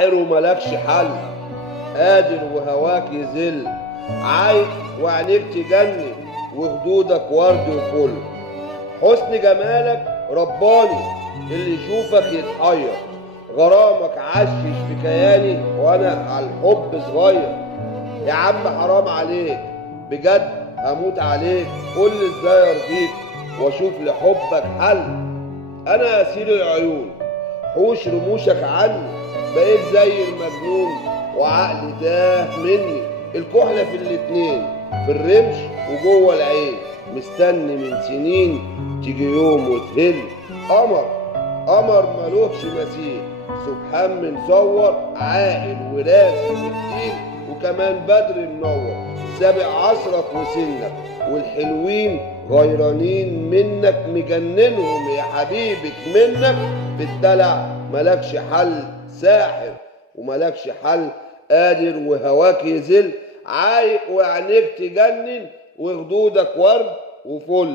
ساحر وملكش حل، قادر وهواك يذل، عايق وعينيك تجنن وخدودك ورد وفل. حسن جمالك رباني اللي يشوفك يتحير، غرامك عشش في كياني وانا على الحب صغير. يا عم حرام عليك بجد هموت عليك، قول لي ازاي ارضيك واشوف لحبك حل. انا اسير العيون حوش رموشك عني، بقيت زي المجنون وعقلي تاه مني. الكحلة في الاتنين، في الرمش وجوه العين، مستني من سنين تيجي يوم وتهل. قمر قمر ملوكش مثيل، سبحان مصور عاقل وراسي وتقيل، وكمان بدر منور سابق عصرك وسنك، والحلوين غيرانين منك مجننهم يا حبيبك منك. في الدلع ملكش حل، ساحر وملكش حل، قادر وهواك يذل، عايق وعينيك تجنن وخدودك ورد وفل.